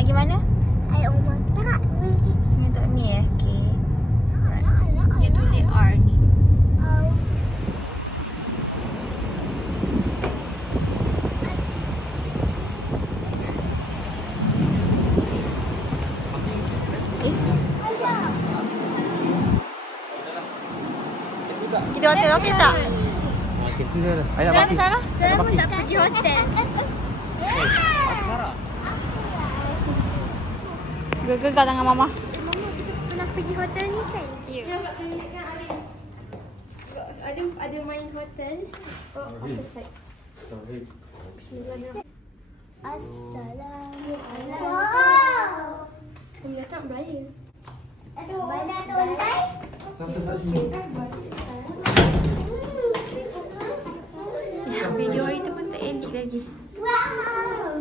nak pergi mana? Ayo masak ni. Ni untuk Mi okey. Dia tulis R ni. Kita hotel okey tak? Ayah Jangan maki. Sarah. Ayah maki. Tak pergi hotel. Gegar tangan mama. Mama kita pernah pergi hotel ni kan? Ya. Dia agak pelik kan ada main hotel. Oh, apa side? Assalamualaikum. Wow. Saya tak beraya. Banyak tonton. Ya, video hari tu pun tak edit lagi. Wow.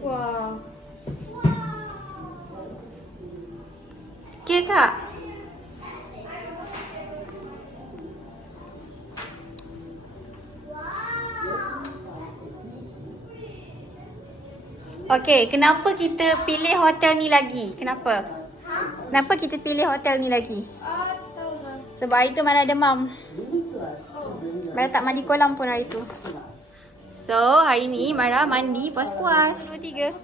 Wow. Okey kak. Okey, kenapa kita pilih hotel ni lagi? Kenapa? Kenapa kita pilih hotel ni lagi? Sebab hari tu Mara demam. Mara tak mandi kolam pun hari tu. So, hari ni Mara mandi puas-puas. 2, 3.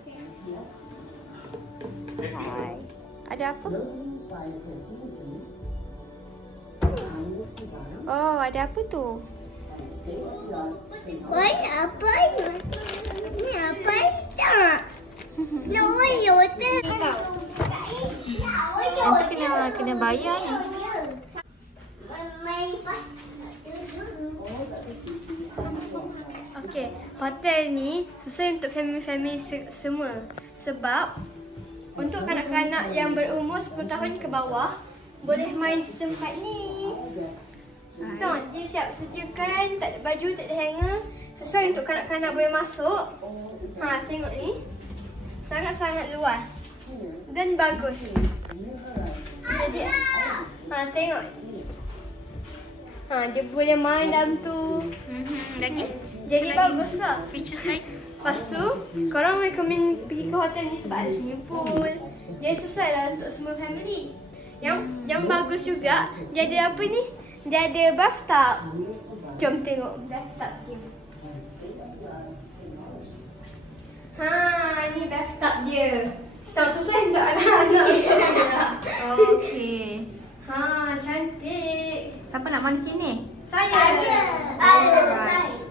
Hai. Ada apa? Oh, ada apa tu? Oi, apa ni? Ni apa tak? No, yo tu. Yang tu kena bayar ni. Okey, hotel ni sesuai untuk family-family semua. Sebab untuk kanak-kanak yang berumur 10 tahun ke bawah boleh main tempat ni. Tengok, dia siap sediakan, tak ada baju, tak ada hanger. Sesuai untuk kanak-kanak boleh masuk. Ha, tengok ni. Sangat-sangat luas. Dan bagus. Jadi, tengok. Dia boleh main dalam tu. Lagi? Jadi bagus lah. Features lain? Lepas tu, korang recommend pergi ke hotel ni sebab ada swimming pool. Dia sesuai lah untuk semua family. Yang bagus juga, dia ada apa ni? Dia ada bathtub. Jom tengok bathtub dia. Ni bathtub dia. Tak sesuai untuk anak-anak. Okey. Cantik. Siapa nak mandi sini? Saya. Alright.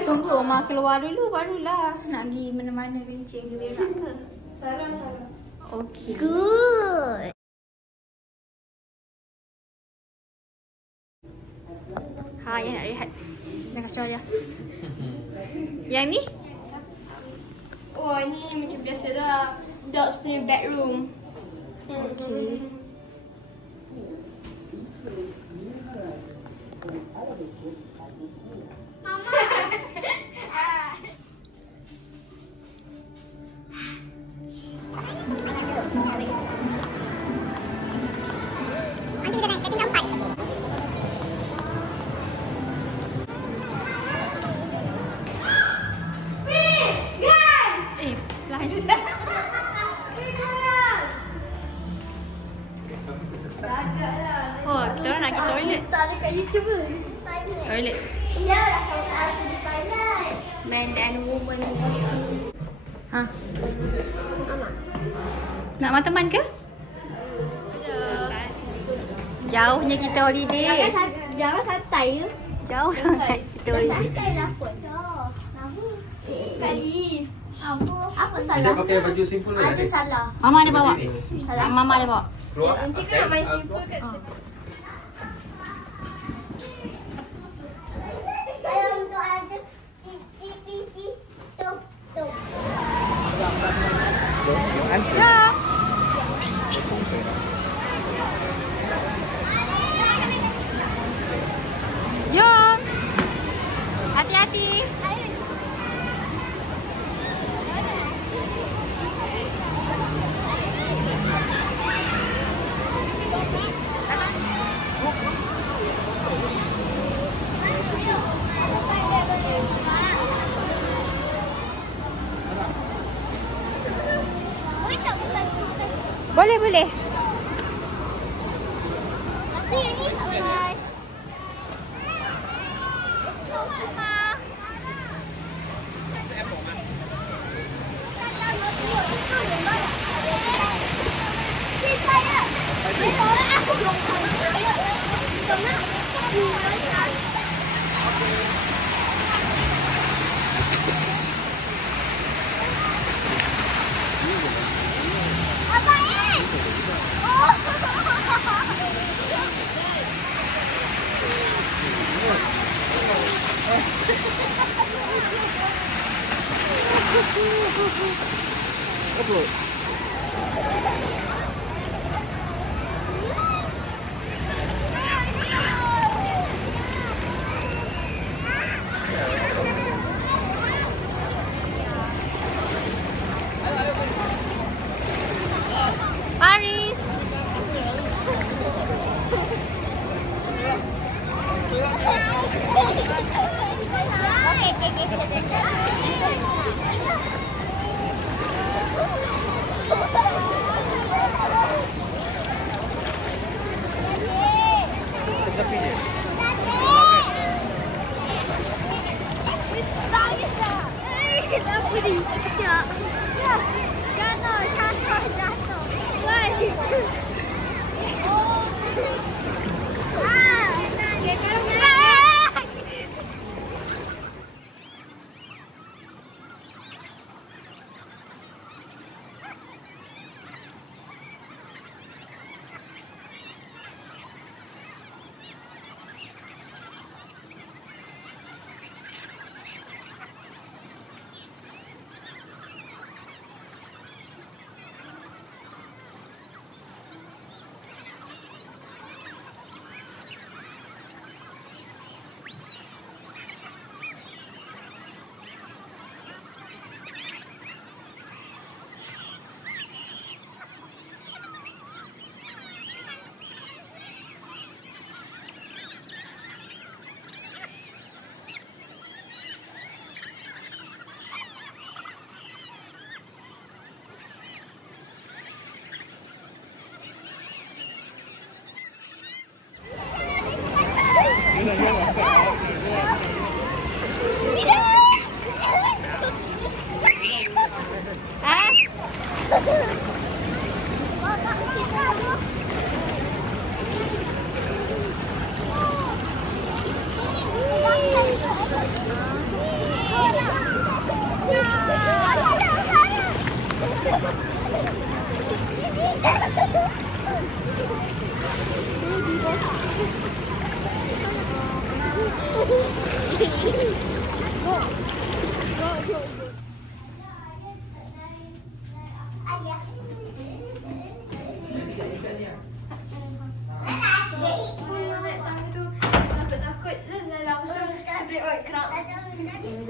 Tunggu Oma keluar dulu barulah nak pergi mana-mana kencing ke berak ke. Sarah. Okey. Good. Yang nak rehat. Jangan kacau je. Yang ni? Oh, ni macam biasa lah. Dogs punya bedroom. Okey. Oh, kita orang nak pergi toilet. Tak ada kat YouTube ke? Toilet. Ya, dah kata aku di toilet. Man and woman. Ha. Nak teman ke? Jauhnya kita holiday. Jangan santai ya. Jauh sangat kita holiday. Santai lah kot dah. Kat lift. Apa salah? Dia pakai baju simple ke? Ada salah. Mama ada bawa. Mama ada bawa. Nanti kan nak main simple kat situ. Kalau untuk ada piti tok. Jom. Jom. Hati-hati. Boleh, boleh. Pasti yang ni tak boleh. Paris. Tepi je. Kenapa ni? Sekejap. Jatuh. Baik. Oh. Dia kalau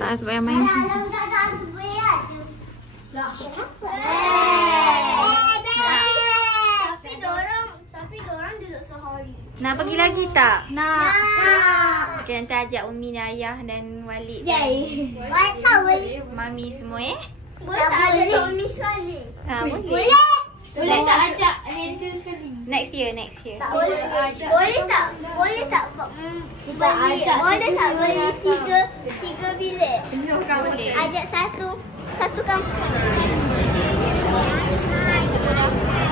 Tak payah main. Tapi dorang duduk sehari. Nak pergi lagi tak? Nak. Okay, nanti ajak Umi dan Ayah dan Walid Yay. dan Mami semua Boleh tak ajak Umi sekali? boleh. Boleh tak ajak Renda sekali? Next year. Tak boleh. Boleh tak? Kita ajak. Boleh tak beli tiga bilik? Boleh. Ajak satu kampung. Sudah.